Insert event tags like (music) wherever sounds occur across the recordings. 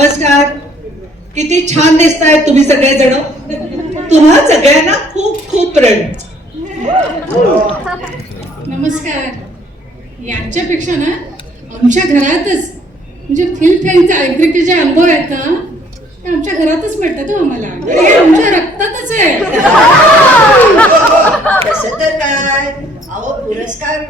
नमस्कार. किती छान दिसताय तुम्ही सगळेजण. तुम्हा सगळ्यांना खूप खूप प्रेम. नमस्कार. यांच्यापेक्षा ना आमच्या घरातच म्हणजे फिल्म फॅनचे ॲग्रिकल्चरचे अनुभव आहेत ना ते आमच्या घरातच मिळतात हो आम्हाला हे आमच्या रक्तातच आहे तसं तर काय अहो पुरस्कार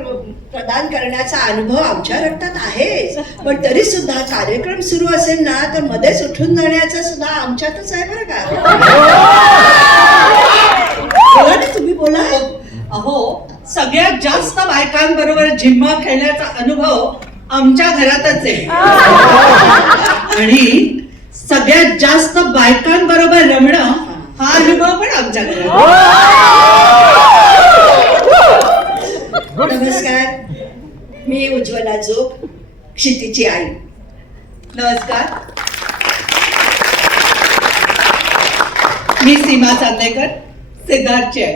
प्रदान करण्याचा अनुभव आमच्या रक्तात आहे. पण तरी सुद्धा कार्यक्रम सुरू असेल ना तर मध्येच उठून जाण्याचा सुद्धा आमच्यातच आहे बरं का. ना तुम्ही बोला. अहो सगळ्यात जास्त बायकांबरोबर झिम्मा खेळण्याचा अनुभव आमच्या घरातच आहे. आणि सगळ्यात जास्त बायकांबरोबर रमणं हा अनुभव पण आमच्या घरात नमस्कार. मी उज्ज्वला जोग क्षितीची आई. नमस्कार. मी सीमा चांदेकर सिद्धार्थची आहे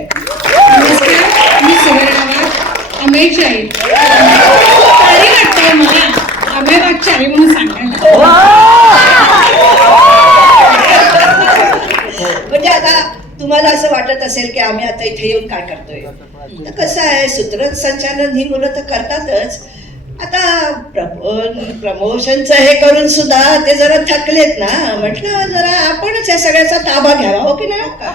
नमस्कार. मी सुवर्णाबाद अमेयची आई वाटतंय मला अमेयबागची आई म्हणून सांगायला म्हणजे आता तुम्हाला असं वाटत असेल की आम्ही आता इथे येऊन काय करतोय? कसं आहे सूत्रसंचालन ही मुलं तर करतातच. आता प्रमोशनचं हे करून सुद्धा ते जरा थकलेत ना. म्हटलं जरा आपणच या सगळ्याचा ताबा घ्यावा हो की नाही? का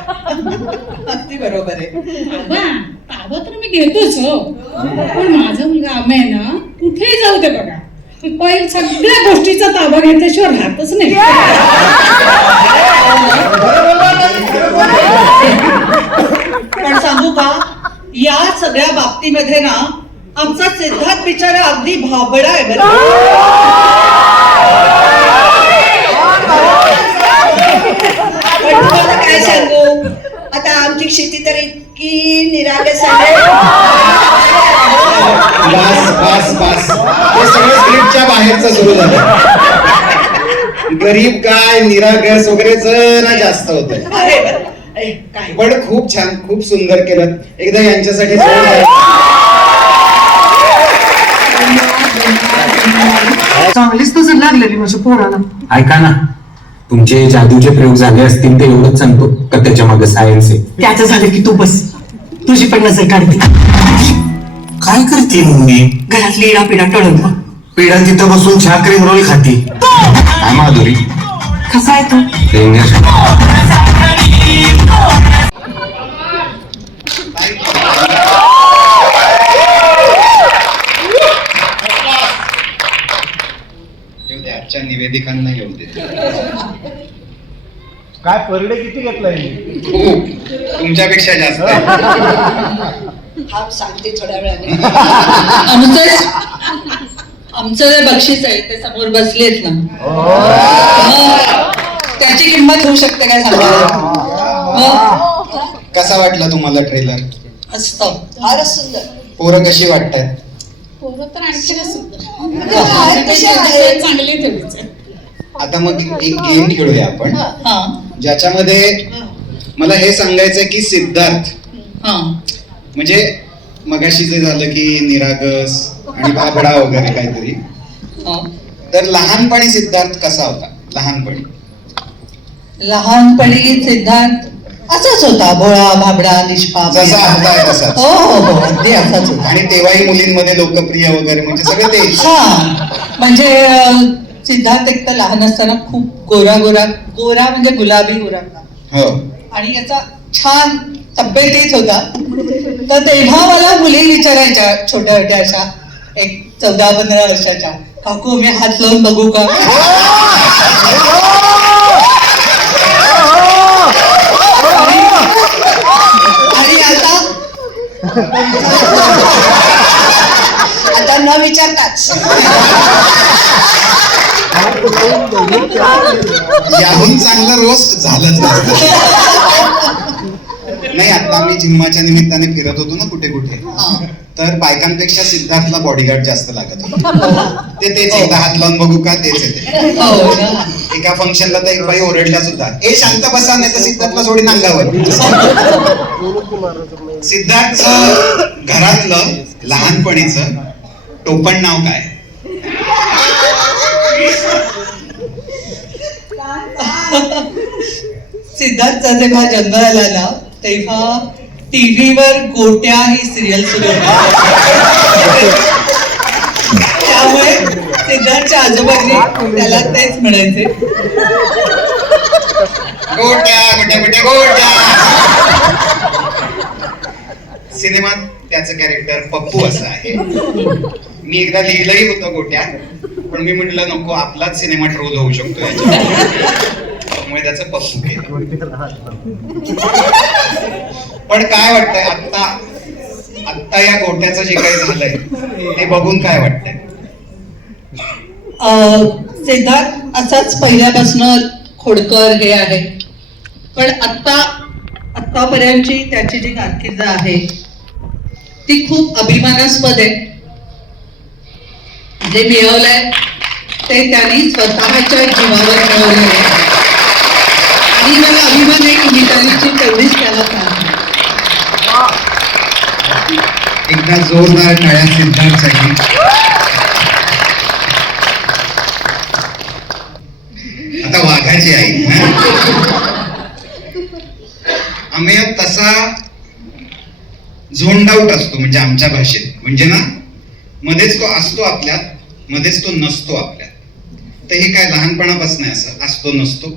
अगदी बरोबर आहे. ताबा ताबा तर मी घेतोच हो. पण माझा मुलगा अमेय ना कुठेही जाऊ दे बघा. पण सगळ्या गोष्टीचा ताबा घेतल्याशिवाय राहतच नाही. पण सांगू का या सगळ्या बाबतीमध्ये ना आमचा सिद्धार्थ बिचारा अगदी भाबडा आहे बरं तुम्हाला काय सांगू? आता आमची क्षिती तर इतकी निरागस आहे. बस बस बस. हे सगळं स्क्रिप्टच्या बाहेरचं सुरू झालं. गरीब काय निरागस वगैरे जरा जास्त होत. अरे, काय? पण खूप छान खूप सुंदर केलं. एकदा यांच्यासाठी जोरदार. चांगलीच तसं लागलेली माझ्या पोराला. ऐका ना. तुमचे जादूचे प्रयोग झाले असतील ते एवढंच सांगतो. का त्याच्यामागे सायन्स आहे? त्याचं झालं की तू बस. तुझी पण नजर काढते. काय करते मम्मी? घरातली इडा पिडा टळून पिढा तिथं बसून चहा क्रीम रोल खाती. काय माधुरी? कसा आहे तू? डेंजर आजच्या निवेदिकांना येऊ दे. काय परडे किती घेतलाय खूप. तुमच्यापेक्षा जास्त. हा सांगते थोड्या वेळाने. (laughs) आमचं आमचं जे बक्षीस आहे ते समोर बसलेत ना. मग त्याची किंमत होऊ शकते काय सांगा कसा वाटला तुम्हाला ट्रेलर असतं फारच सुंदर. पोरं कशी वाटतात? पोरं तर सुंदर. चांगली. आता मग एक गेम खेळूया आपण. हा. ज्याच्यामध्ये मला हे सांगायचं की सिद्धार्थ. हा. म्हणजे मगाशी जे झालं की निरागस आणि बाबडा वगैरे काहीतरी. हा. तर लहानपणी सिद्धार्थ कसा होता? लहानपणी. लहानपणी सिद्धार्थ असाच होता भोळा भाबडा निष्पाप जसा होता. हो हो हो अगदी असाच होता. आणि तेव्हाही मुलींमध्ये लोकप्रिय वगैरे म्हणजे सगळं तेच हा म्हणजे अं, सिद्धार्थ एक तर लहान असताना खूप गोरा गोरा गोरा म्हणजे गुलाबी गोरा हो. आणि याचा छान तब्येतीत होता. तर तेव्हा मला मुली विचारायच्या छोट्या छोट्या अशा एक चौदा पंधरा वर्षाच्या काकू मी हात लावून बघू का आणि आता आता न विचारताच. याहून चांगलं रोज झालंच नाही आता मी जिम्माच्या निमित्ताने फिरत होतो ना कुठे कुठे. हा. तर बायकांपेक्षा सिद्धार्थला बॉडीगार्ड जास्त लागत होते. ते तेच एकदा हात लावून बघू का तेच येते हो ना. एका फंक्शनला तर एक बाई ओरडल्या सुद्धा ए शांत बसा नाही तर सिद्धार्थला सोडीन अंगावर सिद्धार्थचं घरातलं लहानपणीचं टोपण नाव काय? सिद्धार्थचा जेव्हा जन्म झाला ना तेव्हा टीव्हीवर गोट्या ही सिरियल सुरू होती. त्यामुळे सिद्धार्थच्या आजोबांनी त्याला तेच म्हणायचे. गोट्या गोट्या गोट्या गोट्या. सिनेमात त्याचं कॅरेक्टर पप्पू असं आहे. मी एकदा लिहिलंही होतं गोट्या पण मी म्हटलं नको आपलाच सिनेमा ट्रोल होऊ शकतो याच्यावर त्यामुळे त्याचं पप्पू (laughs) केलं. पण काय वाटतंय आत्ता आत्ता या गोट्याचं जे काही झालंय ते बघून काय वाटतंय? अं, सिद्धार्थ असाच पहिल्यापासून खोडकर हे आहे. पण आत्ता आत्तापर्यंतची त्याची जी कारकीर्द आहे ती खूप अभिमानास्पद आहे. जे मिळवलंय ते त्यांनी स्वतःच्या जीवावर मिळवलेलं आहे आणि मला अभिमान आहे की मी त्यांची तेवढीच त्याला एकदा जोरदार टाळ्या सिद्धार्थसाठी आता वाघाची आई आम्ही तसा झोंड आउट असतो म्हणजे आमच्या भाषेत. म्हणजे ना मध्येच तो असतो आपल्यात मध्येच तो नसतो आपल्यात. तर हे काय लहानपणापासून असं? असतो नसतो.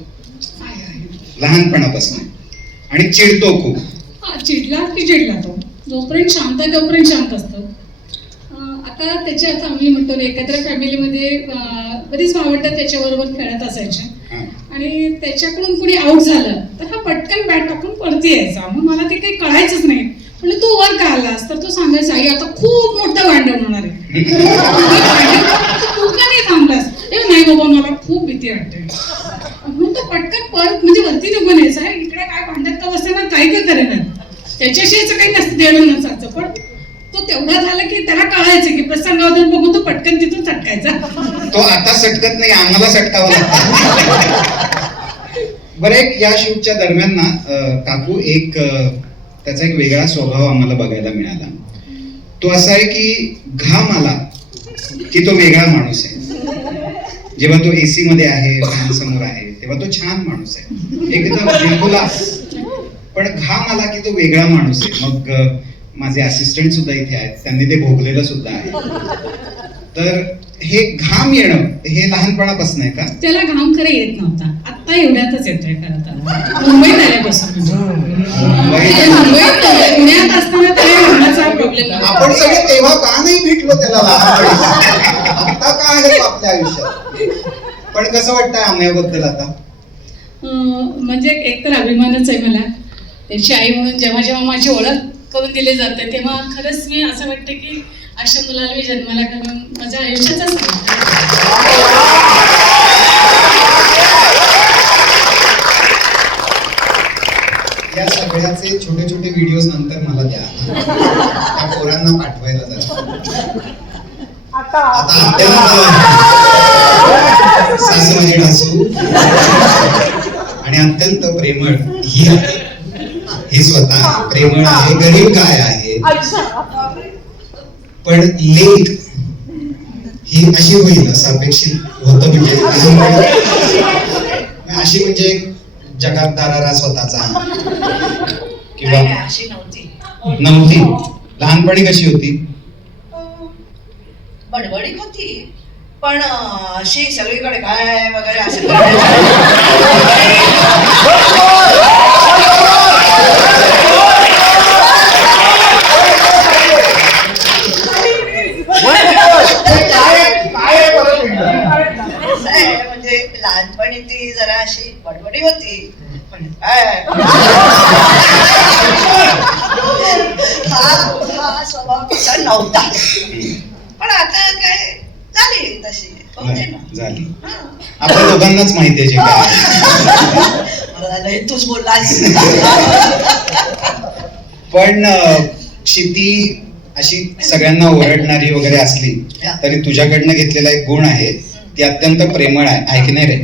लहानपणापासून. आणि चिडतो खूप. हा, चिडला की चिडला तो. जोपर्यंत शांत आहे तोपर्यंत शांत असतो. आता त्याची आता आम्ही म्हणतो ना एकत्र फॅमिलीमध्ये बरीच भावंडं त्याच्याबरोबर खेळत असायचे. आणि त्याच्याकडून कुणी आउट झालं तर हा पटकन बॅट टाकून परती यायचा. मग मला ते काही कळायचंच नाही. म्हणजे तू वर का आलास? तर तो सांगायचा आई आता खूप मोठं भांडण होणार आहे. (laughs) तू का नाही थांबलास? नाही बाबा मला खूप भीती वाटते म्हणून तो पटकन परत म्हणजे वरती निघून यायचा "हे इकडे काय भांडत का बसताना काय काय करेन त्याच्याशी याचं काही नसतं देणं नसायचं. पण तो तेवढा झाला की त्याला कळायचं की प्रसंगावरून बघून तो पटकन तिथून चटकायचा. तो आता सटकत नाही आम्हाला सटकावं लागतं. बरं एक या शूटच्या दरम्यान ना काकू एक त्याचा एक वेगळा स्वभाव आम्हाला बघायला मिळाला. तो असा आहे की घाम आला की तो वेगळा माणूस आहे. जेव्हा तो एसी मध्ये आहे समोर आहे तेव्हा तो छान माणूस आहे. एकदम बिलकुल पण घाम आला की तो वेगळा माणूस आहे. मग माझे असिस्टंट सुद्धा इथे आहेत. त्यांनी ते भोगलेलं सुद्धा आहे. तर हे घाम येणं हे लहानपणापासून आहे का? त्याला घाम खरं येत नव्हता. आत्ता एवढ्यातच येतोय खरं तर. मुंबईत आल्यापासून. म्हणजे मुंबईत पुण्यात असताना त्याला घामाचा प्रॉब्लेम आपण सगळे तेव्हा का नाही भेटलो त्याला आता का आहे आपल्या आयुष्यात? पण कसं वाटतंय आम्याबद्दल आता? अं, म्हणजे एक तर अभिमानच आहे मला. त्याची आई म्हणून जेव्हा जेव्हा माझी ओळख करून दिली जाते तेव्हा खरंच मी असं वाटतं की अशा मुलाला मी जन्माला घालून माझ्या आयुष्याचाच. या सगळ्याचे छोटे छोटे व्हिडिओ नंतर मला द्या. त्या पोरांना पाठवायला आता. सासू आणि अत्यंत प्रेमळ ही ही स्वतः प्रेमळ आहे गरीब काय आहे पण लेख ही अशी होईल असं अपेक्षित होतं म्हणजे. अशी म्हणजे जगात दारारा स्वतःचा किंवा नाही, नाही, अशी नव्हती नव्हती लहानपणी कशी होती बडबडीत होती पण अशी सगळीकडे काय वगैरे. असं (laughs) आहे, म्हणजे लहानपणी ती जरा अशी बडबडी होती. पण हा स्वभाव तिचा नव्हता. पण आता काय झाली तशी. झाली. आपल्या दोघांनाच माहिती आहे काय तूच बोललास पण क्षिती अशी सगळ्यांना ओरडणारी वगैरे असली तरी तुझ्याकडनं घेतलेला एक गुण आहे. ती अत्यंत प्रेमळ आहे. आहे की नाही रे?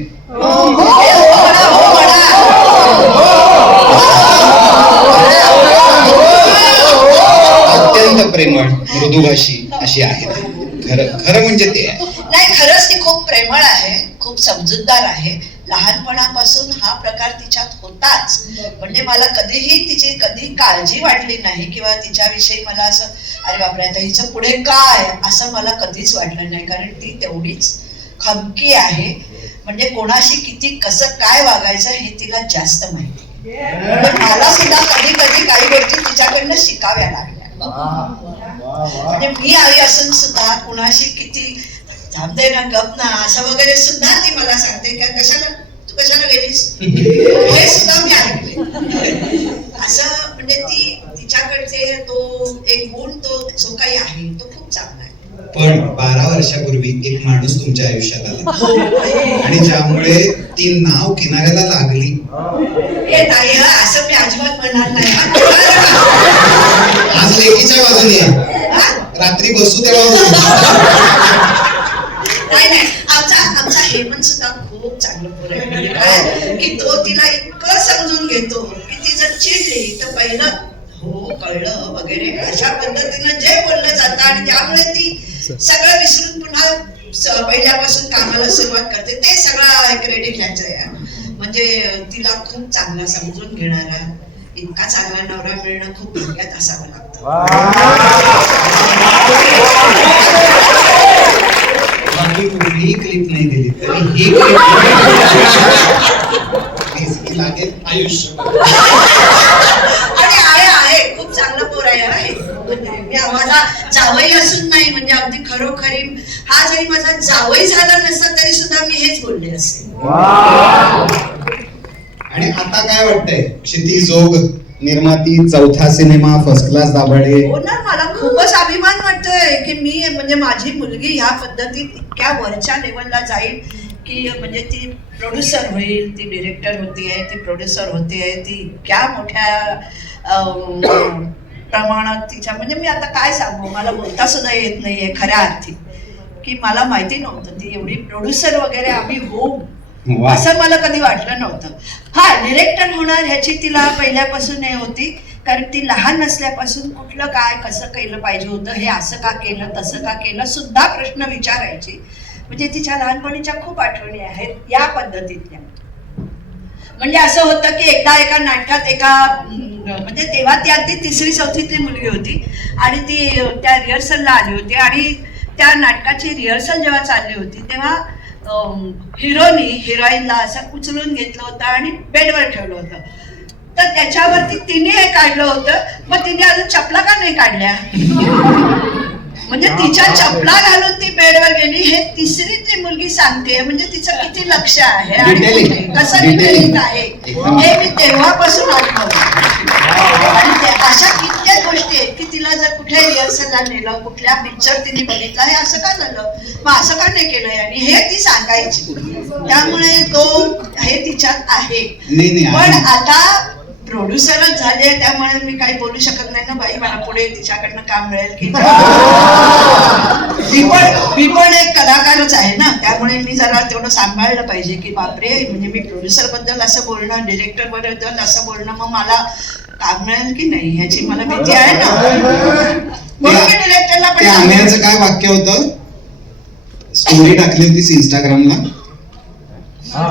अत्यंत प्रेमळ मृदुभाषी अशी आहे खरं खरं म्हणजे ते आहे. नाही खरंच ती खूप प्रेमळ आहे खूप समजूतदार आहे. लहानपणापासून हा प्रकार तिच्यात होताच. म्हणजे मला कधीही तिची कधी काळजी वाटली नाही किंवा तिच्याविषयी मला असं अरे बापरे आता हिचं पुढे काय? असं मला कधीच वाटलं नाही कारण ती तेवढीच खमकी आहे. म्हणजे कोणाशी किती कसं काय वागायचं हे तिला जास्त माहिती. पण मला सुद्धा कधी कधी काही गोष्टी तिच्याकडनं शिकाव्या लागल्या. म्हणजे मी आई असून सुद्धा कुणाशी किती थांबते ना गप ना असं वगैरे सुद्धा ती मला सांगते का कशाला तू कशाला गेलीस? हे सुद्धा मी ऐकले असं म्हणजे ती तिच्याकडचे तो एक गुण तो जो काही आहे तो खूप चांगला आहे. पण बारा वर्षापूर्वी एक माणूस तुमच्या आयुष्यात आला. आणि ज्यामुळे ती नाव किनाऱ्याला लागली. हे नाही हं, असं मी अजिबात म्हणणार नाही आज लेकीच्या बाजूने. हा? रात्री बसू तेव्हा. नाही नाही. आमचा आमचा हेमंत सुद्धा खूप चांगलं पोर म्हणजे की तो तिला इतकं समजून घेतो की ती जर चिडली तर पहिलं हो कळलं वगैरे. अशा पद्धतीनं जे बोललं जातं आणि त्यामुळे ती सगळं विसरून पुन्हा पहिल्यापासून कामाला सुरुवात करते. ते सगळं क्रेडिट ह्याचं आहे. म्हणजे तिला खूप चांगला समजून घेणारा इतका चांगला नवरा मिळणं खूप भाग्यात असावं लागतं. बाकी कुठलीही क्लिप नाही दिली तरी ही (laughs) क्लिप लागेल? आयुष्य (laughs) आणि आहे आहे खूप चांगलं पोर आहे हं हे. म्हणजे मी माझा जावई असून नाही म्हणजे अगदी खरोखरी हा जरी माझा जावई झाला नसता तरी सुद्धा मी हेच बोलले असते आणि आता काय वाटतंय? क्षिती जोग निर्माती चौथा सिनेमा फर्स्ट क्लास दाभाडे. हो ना मला खूपच अभिमान वाटतोय की मी म्हणजे माझी मुलगी ह्या पद्धतीत इतक्या वरच्या लेवलला जाईल की म्हणजे ती प्रोड्युसर होईल ती डिरेक्टर होतीये ती प्रोड्युसर होतीये ती इतक्या मोठ्या प्रमाणात तिच्या म्हणजे मी आता काय सांगू? मला बोलता सुद्धा येत नाहीये खऱ्या अर्थी. की मला माहिती नव्हतं ती एवढी प्रोड्युसर वगैरे आम्ही होऊ. असं मला कधी वाटलं नव्हतं. हा डिरेक्टर होणार ह्याची तिला पहिल्यापासून हे होती कारण ती लहान असल्यापासून कुठलं काय कसं केलं पाहिजे होतं हे असं का केलं तसं का केलं सुद्धा प्रश्न विचारायची. म्हणजे तिच्या लहानपणीच्या खूप आठवणी आहेत या पद्धतीतल्या. म्हणजे असं होतं की एकदा एका नाटकात एका म्हणजे तेव्हा ती अगदी तिसरी चौथीतली मुलगी होती आणि ती त्या रिहर्सलला आली होती आणि त्या नाटकाची रिहर्सल जेव्हा चालली होती तेव्हा हिरोनी हिरोईनला असं उचलून घेतलं होतं आणि बेडवर ठेवलं होतं. तर त्याच्यावरती तिने हे काढलं होतं मग तिने अजून चपला का नाही काढल्या? म्हणजे तिच्या चपला घालून ती बेडवर गेली हे तिसरीतली मुलगी सांगते म्हणजे तिचं किती लक्ष आहे आणि. कसं. डिटेलिंग आहे. हे मी तेव्हापासून आठवलं आणि ते- अशा कित्येक गोष्टी आहेत की तिला जर कुठे रिहर्सलला नेलं कुठल्या पिक्चर तिने बघितला हे असं का झालं मग असं का नाही केलंय आणि हे ती सांगायची त्यामुळे तो हे तिच्यात आहे पण. आता प्रोड्युसरच झाले त्यामुळे मी काही बोलू शकत नाही ना बाई. मला पुढे तिच्याकडनं काम मिळेल की (laughs) मी पण मी पण एक कलाकारच आहे ना. त्यामुळे मी जरा तेवढं सांभाळलं पाहिजे की बापरे म्हणजे मी प्रोड्युसरबद्दल असं बोलणं डिरेक्टरबद्दल असं बोलणं मग मला काम मिळेल की नाही ह्याची मला भीती आहे ना. म्हणून मी डिरेक्टरला पण. आम्याचं काय वाक्य होतं? स्टोरी टाकली होतीस इंस्टाग्रामला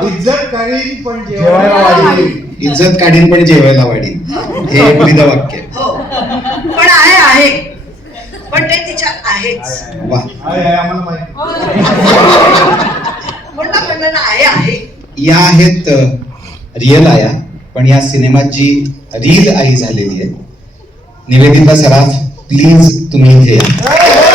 इज्जत करीन पण जेवायला इज्जत काढीन पण जेवायला वाढीन. हे ब्रीद वाक्य. हो. पण आहे आहे. पण ते तिच्यात आहेच. वा. आहे, आहे, या आहेत रिअल आया पण या सिनेमात जी रील आई झालेली आहे. निवेदिता सराफ प्लीज तुम्ही इथे या.